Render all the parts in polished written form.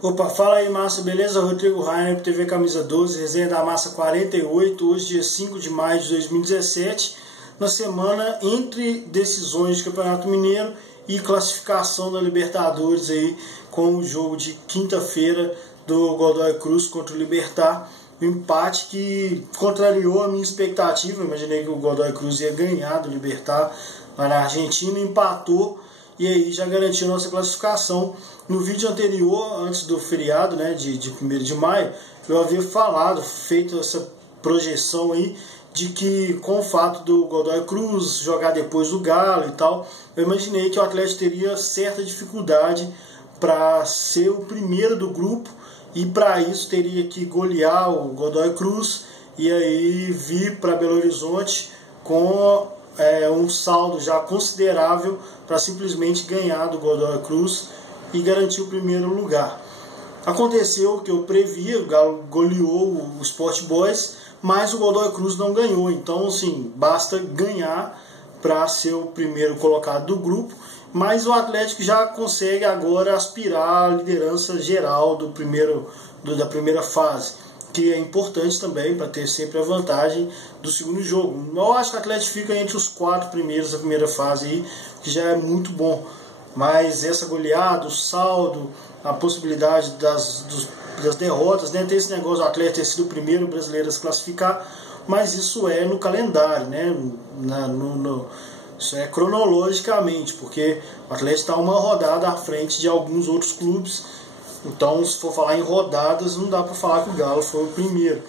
Opa, fala aí, massa, beleza? Rodrigo Rainer, TV Camisa 12, resenha da massa 48, hoje dia 5 de maio de 2017, na semana entre decisões de Campeonato Mineiro e classificação da Libertadores aí, com o jogo de quinta-feira do Godoy Cruz contra o Libertad, um empate que contrariou a minha expectativa. Eu imaginei que o Godoy Cruz ia ganhar do Libertad lá na Argentina, empatou e aí já garantiu a nossa classificação. No vídeo anterior, antes do feriado, né, de 1º de maio, eu havia falado, feito essa projeção aí, de que com o fato do Godoy Cruz jogar depois do Galo e tal, eu imaginei que o Atlético teria certa dificuldade para ser o primeiro do grupo, e para isso teria que golear o Godoy Cruz e aí vir para Belo Horizonte com um saldo já considerável para simplesmente ganhar do Godoy Cruz e garantir o primeiro lugar. Aconteceu o que eu previa, o Galo goleou o Sport Boys, mas o Godoy Cruz não ganhou. Então, assim, basta ganhar para ser o primeiro colocado do grupo, mas o Atlético já consegue agora aspirar à liderança geral da primeira fase, que é importante também para ter sempre a vantagem do segundo jogo. Eu acho que o Atlético fica entre os 4 primeiros da primeira fase aí, que já é muito bom. Mas essa goleada, o saldo, a possibilidade das derrotas, né? Tem esse negócio do Atlético ter sido o primeiro brasileiro a se classificar, mas isso é no calendário, né? Isso é cronologicamente, porque o Atlético está uma rodada à frente de alguns outros clubes. Então, se for falar em rodadas, não dá para falar que o Galo foi o primeiro.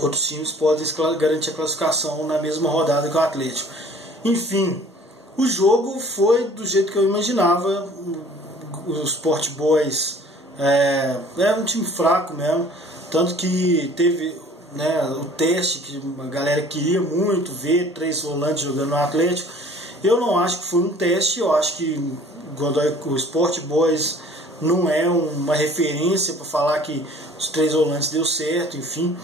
Outros times podem garantir a classificação na mesma rodada que o Atlético. Enfim, o jogo foi do jeito que eu imaginava. Os Sport Boys é um time fraco mesmo, tanto que teve, né, o teste que a galera queria muito ver 3 volantes jogando no Atlético. Eu não acho que foi um teste, eu acho que o Sport Boys não é uma referência para falar que os 3 volantes deu certo, enfim.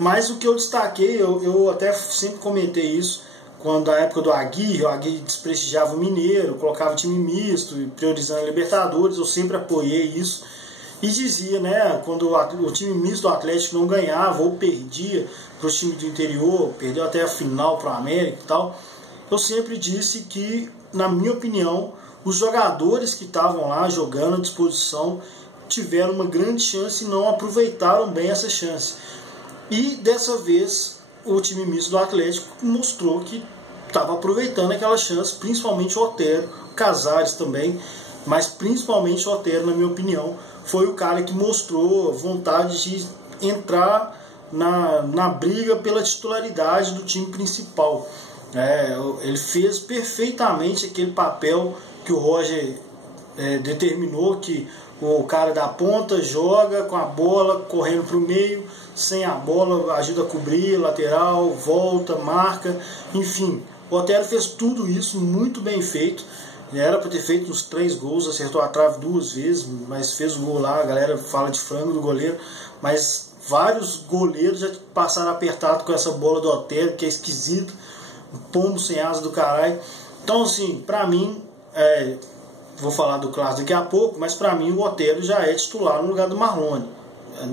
Mas o que eu destaquei, eu até sempre comentei isso, quando a época do Aguirre, o Aguirre desprestigiava o Mineiro, colocava time misto, priorizando a Libertadores, eu sempre apoiei isso. E dizia, né, quando o time misto do Atlético não ganhava ou perdia para o time do interior, perdeu até a final para o América e tal, eu sempre disse que, na minha opinião, os jogadores que estavam lá jogando à disposição tiveram uma grande chance e não aproveitaram bem essa chance. E dessa vez o time misto do Atlético mostrou que estava aproveitando aquela chance, principalmente o Otero, Casares também, mas principalmente o Otero, na minha opinião, foi o cara que mostrou vontade de entrar na briga pela titularidade do time principal. Ele fez perfeitamente aquele papel que o Roger determinou, que o cara da ponta joga com a bola, correndo para o meio, sem a bola, ajuda a cobrir, lateral, volta, marca, enfim. O Otero fez tudo isso muito bem feito. Era para ter feito uns 3 gols, acertou a trave 2 vezes, mas fez o gol lá. A galera fala de frango do goleiro, mas vários goleiros já passaram apertado com essa bola do Otero, que é esquisito, um pombo sem asa do caralho. Então, assim, para mim, vou falar do clássico daqui a pouco, mas para mim o Otero já é titular no lugar do Marlone,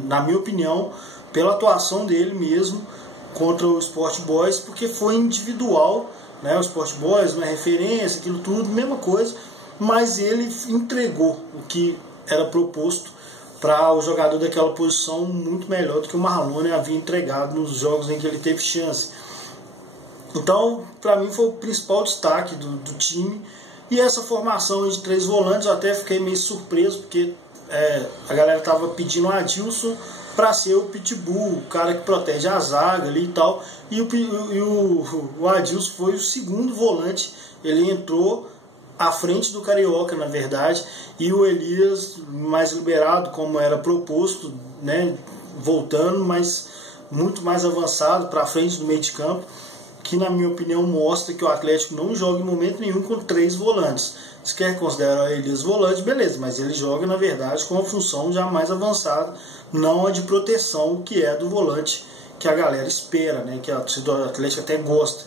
na minha opinião, pela atuação dele mesmo contra o Sport Boys, porque foi individual, né? O Sport Boys, uma referência, aquilo tudo, mesma coisa, mas ele entregou o que era proposto para o jogador daquela posição muito melhor do que o Marlone havia entregado nos jogos em que ele teve chance. Então, para mim, foi o principal destaque do time. E essa formação de 3 volantes, eu até fiquei meio surpreso, porque a galera estava pedindo o Adilson para ser o pitbull, o cara que protege a zaga ali e tal. E o Adilson foi o segundo volante, ele entrou à frente do Carioca, na verdade, e o Elias mais liberado, como era proposto, né, voltando, mas muito mais avançado para frente do meio de campo, que na minha opinião mostra que o Atlético não joga em momento nenhum com 3 volantes. Se quer considerar Elias volante, beleza, mas ele joga na verdade com uma função já mais avançada, não a de proteção, que é do volante que a galera espera, né, que a torcida do Atlético até gosta.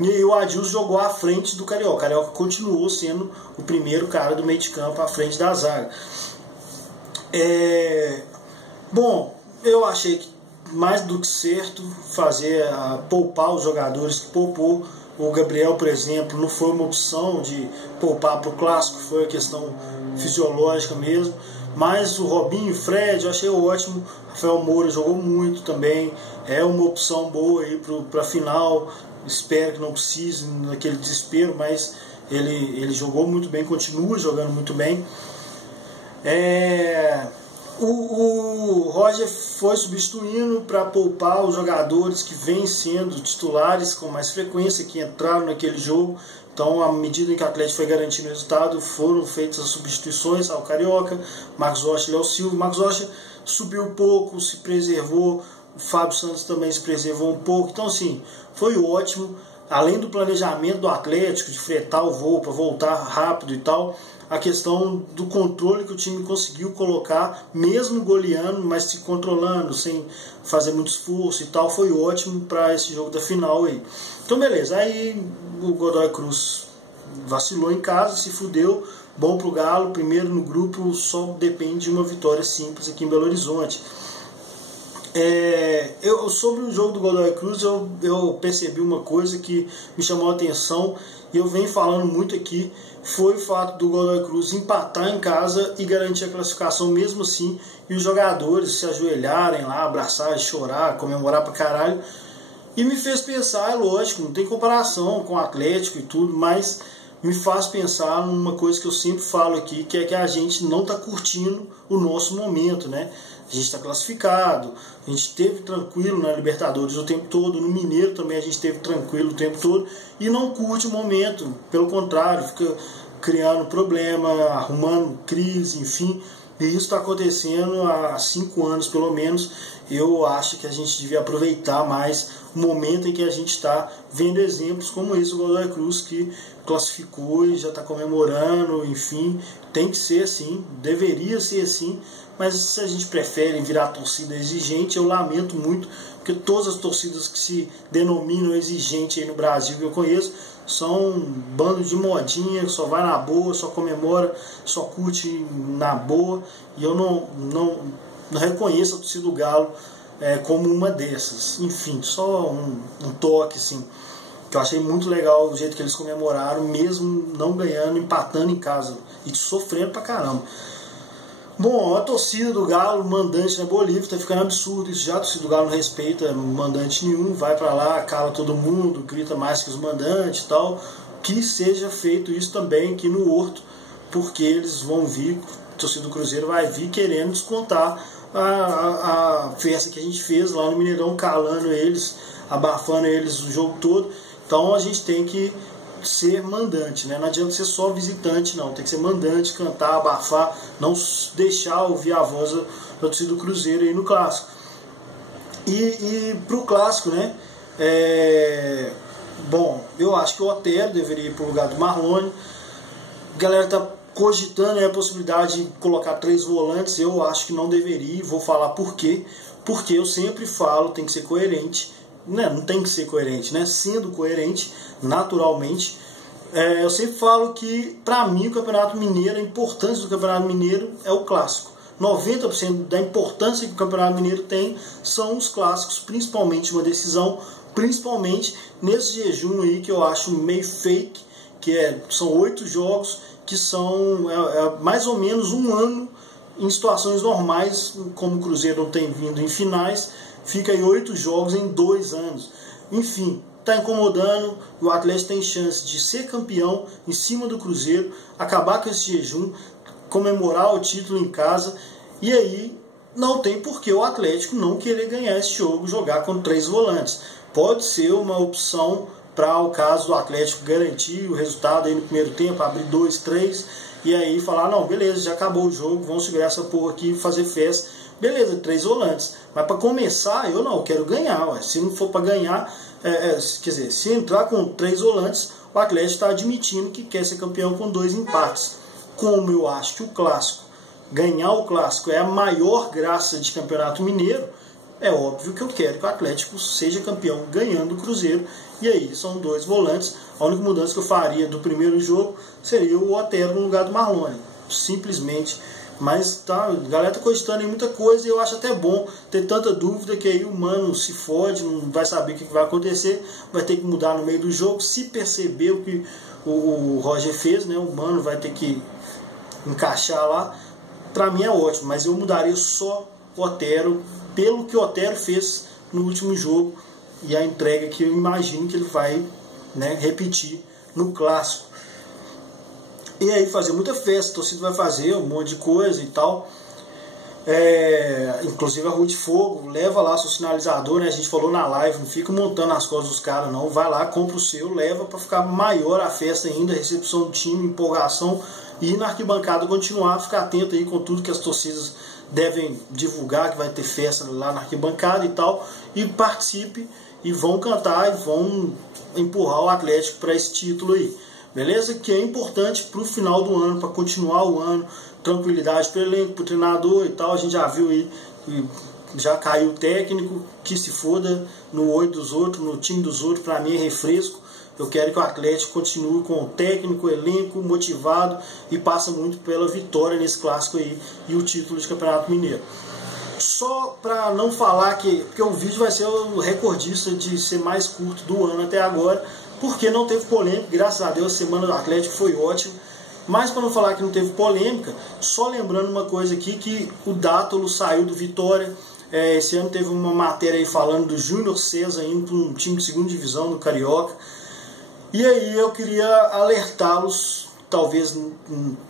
E aí o Adilson jogou à frente do Carioca. O Carioca continuou sendo o primeiro cara do meio de campo à frente da zaga. Bom, eu achei que mais do que certo fazer poupar os jogadores que poupou. O Gabriel, por exemplo, não foi uma opção de poupar para o clássico, foi uma questão fisiológica mesmo. Mas o Robinho e o Fred eu achei ótimo. Rafael Moura jogou muito também, é uma opção boa aí para a final. Espero que não precise naquele desespero, mas ele jogou muito bem, continua jogando muito bem. O Roger foi substituindo para poupar os jogadores que vêm sendo titulares com mais frequência, que entraram naquele jogo. Então, à medida em que o Atlético foi garantindo o resultado, foram feitas as substituições ao Carioca, Marcos Rocha e Léo Silva. Marcos Rocha subiu um pouco, se preservou, o Fábio Santos também se preservou um pouco. Então, assim, foi ótimo. Além do planejamento do Atlético, de fretar o voo para voltar rápido e tal, a questão do controle que o time conseguiu colocar, mesmo goleando, mas se controlando, sem fazer muito esforço e tal, foi ótimo para esse jogo da final aí. Então beleza, aí o Godoy Cruz vacilou em casa, se fudeu, bom pro Galo, primeiro no grupo, só depende de uma vitória simples aqui em Belo Horizonte. Sobre o jogo do Godoy Cruz, eu percebi uma coisa que me chamou a atenção e eu venho falando muito aqui, foi o fato do Godoy Cruz empatar em casa e garantir a classificação mesmo assim, e os jogadores se ajoelharem lá, abraçar, chorar, comemorar pra caralho. E me fez pensar, é lógico, não tem comparação com o Atlético e tudo, mas me faz pensar numa coisa que eu sempre falo aqui, que é que a gente não está curtindo o nosso momento, né? A gente está classificado, a gente esteve tranquilo na Libertadores o tempo todo, no Mineiro também a gente esteve tranquilo o tempo todo, e não curte o momento, pelo contrário, fica criando problema, arrumando crise, enfim. E isso está acontecendo há 5 anos pelo menos. Eu acho que a gente devia aproveitar mais o momento em que a gente está vendo exemplos como esse do Godoy Cruz, que classificou e já está comemorando, enfim, tem que ser assim, deveria ser assim, mas se a gente prefere virar torcida exigente, eu lamento muito, porque todas as torcidas que se denominam exigentes aí no Brasil que eu conheço são um bando de modinha, que só vai na boa, só comemora, só curte na boa, e eu não reconheço a torcida do Galo como uma dessas. Enfim, só um toque assim, que eu achei muito legal o jeito que eles comemoraram, mesmo não ganhando, empatando em casa e sofrendo pra caramba. Bom, a torcida do Galo, mandante na Bolívia, tá ficando absurdo isso já. A torcida do Galo não respeita mandante nenhum, vai pra lá, cala todo mundo, grita mais que os mandantes e tal. Que seja feito isso também aqui no Horto, porque eles vão vir, a torcida do Cruzeiro vai vir querendo descontar a festa que a gente fez lá no Mineirão, calando eles, abafando eles o jogo todo. Então a gente tem que ser mandante, né? Não adianta ser só visitante, não. Tem que ser mandante, cantar, abafar, não deixar ouvir a voz da torcida do Cruzeiro aí no Clássico. E pro Clássico, né? Bom, eu acho que o Otero deveria ir pro lugar do Marlone. A galera tá cogitando a possibilidade de colocar 3 volantes. Eu acho que não deveria, vou falar por quê. Porque eu sempre falo, tem que ser coerente. Não tem que ser coerente, né? Sendo coerente, naturalmente, eu sempre falo que, para mim, o Campeonato Mineiro, a importância do Campeonato Mineiro é o Clássico. 90% da importância que o Campeonato Mineiro tem são os clássicos, principalmente uma decisão, principalmente nesse jejum aí que eu acho meio fake, que são 8 jogos, que são mais ou menos um ano em situações normais, como o Cruzeiro não tem vindo em finais, fica aí 8 jogos em 2 anos. Enfim, está incomodando. O Atlético tem chance de ser campeão em cima do Cruzeiro, acabar com esse jejum, comemorar o título em casa, e aí não tem por que o Atlético não querer ganhar esse jogo, jogar com 3 volantes. Pode ser uma opção para o caso do Atlético garantir o resultado aí no primeiro tempo, abrir 2, 3, e aí falar, não, beleza, já acabou o jogo, vamos segurar essa porra aqui e fazer festa. Beleza, 3 volantes. Mas para começar, eu quero ganhar. Ué. Se não for para ganhar, quer dizer, se entrar com 3 volantes, o Atlético está admitindo que quer ser campeão com 2 empates. Como eu acho que o Clássico, ganhar o Clássico é a maior graça de Campeonato Mineiro, é óbvio que eu quero que o Atlético seja campeão ganhando o Cruzeiro. E aí, são 2 volantes. A única mudança que eu faria do primeiro jogo seria o Otero no lugar do Marlone. Simplesmente Mas tá, a galera tá cogitando em muita coisa e eu acho até bom ter tanta dúvida, que aí o Mano se fode, não vai saber o que vai acontecer, vai ter que mudar no meio do jogo. Se perceber o que o Roger fez, né, o Mano vai ter que encaixar lá. Pra mim é ótimo, mas eu mudaria só o Otero pelo que o Otero fez no último jogo e a entrega que eu imagino que ele vai, né, repetir no clássico. E aí fazer muita festa, a torcida vai fazer um monte de coisa e tal. Inclusive a Rua de Fogo, leva lá seu sinalizador, né? A gente falou na live, não fica montando as coisas dos caras não. Vai lá, compra o seu, leva para ficar maior a festa ainda, a recepção do time, empolgação. E na arquibancada continuar, ficar atento aí com tudo que as torcidas devem divulgar, que vai ter festa lá na arquibancada e tal. E participe e vão cantar e vão empurrar o Atlético para esse título aí. Beleza? Que é importante para o final do ano, para continuar o ano, tranquilidade para o elenco, para o treinador e tal. A gente já viu aí, já caiu o técnico, que se foda no olho dos outros, no time dos outros, para mim é refresco. Eu quero que o Atlético continue com o técnico, o elenco motivado e passa muito pela vitória nesse clássico aí e o título de Campeonato Mineiro. Só para não falar porque o vídeo vai ser o recordista de ser mais curto do ano até agora, porque não teve polêmica, graças a Deus a semana do Atlético foi ótima. Mas para não falar que não teve polêmica, só lembrando uma coisa aqui, que o Dátolo saiu do Vitória. Esse ano teve uma matéria aí falando do Júnior César indo para um time de segunda divisão do Carioca. E aí eu queria alertá-los, talvez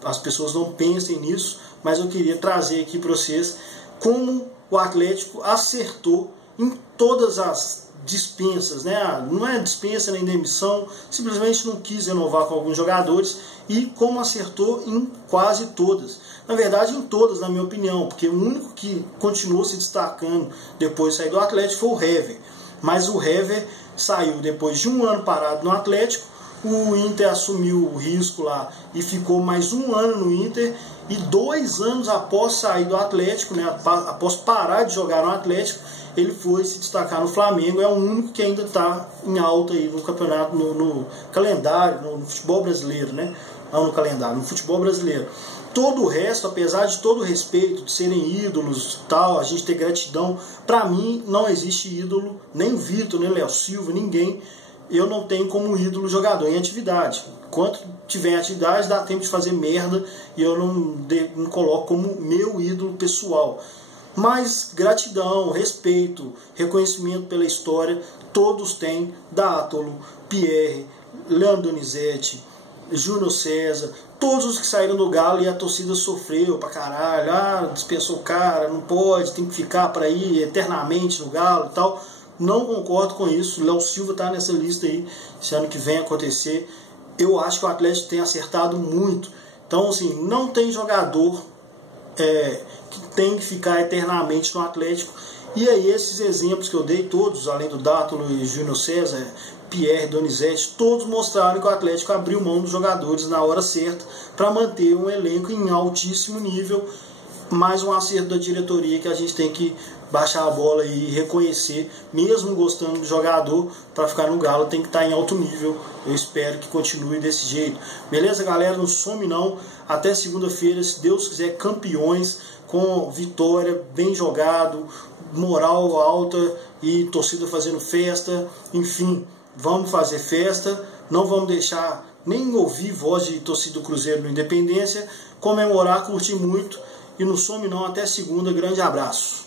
as pessoas não pensem nisso, mas eu queria trazer aqui para vocês como o Atlético acertou em todas as dispensas, né? Não é dispensa nem demissão, simplesmente não quis renovar com alguns jogadores, e como acertou em quase todas. Na verdade, em todas, na minha opinião, porque o único que continuou se destacando depois de sair do Atlético foi o Hever. Mas o Hever saiu depois de um ano parado no Atlético, o Inter assumiu o risco lá e ficou mais um ano no Inter, e 2 anos após sair do Atlético, né, após parar de jogar no Atlético, ele foi se destacar no Flamengo. É o único que ainda está em alta aí no campeonato, no calendário, no futebol brasileiro, né? Não no calendário, no futebol brasileiro. Todo o resto, apesar de todo o respeito, de serem ídolos, tal, a gente ter gratidão, para mim não existe ídolo, nem o Vitor, nem o Léo Silva, ninguém. Eu não tenho como ídolo jogador em atividade. Enquanto tiver em atividade, dá tempo de fazer merda e eu não coloco como meu ídolo pessoal. Mas gratidão, respeito, reconhecimento pela história, todos têm. Dátolo, Pierre, Leandro Donizete, Júnior César, todos os que saíram do Galo e a torcida sofreu pra caralho. Dispensou o cara, não pode, tem que ficar para ir eternamente no Galo e tal. Não concordo com isso. Léo Silva está nessa lista aí, esse ano que vem acontecer. Eu acho que o Atlético tem acertado muito. Então, assim, não tem jogador que tem que ficar eternamente no Atlético. E aí esses exemplos que eu dei, todos, além do Dátolo e Júnior César, Pierre, Donizete, todos mostraram que o Atlético abriu mão dos jogadores na hora certa para manter um elenco em altíssimo nível. Mais um acerto da diretoria que a gente tem que baixar a bola e reconhecer, mesmo gostando do jogador, para ficar no Galo tem que estar em alto nível. Eu espero que continue desse jeito. Beleza, galera? Não some não. Até segunda-feira, se Deus quiser, campeões, com vitória, bem jogado, moral alta e torcida fazendo festa. Enfim, vamos fazer festa. Não vamos deixar nem ouvir voz de torcida do Cruzeiro no Independência. Comemorar, curtir muito. E não some não. Até segunda. Grande abraço.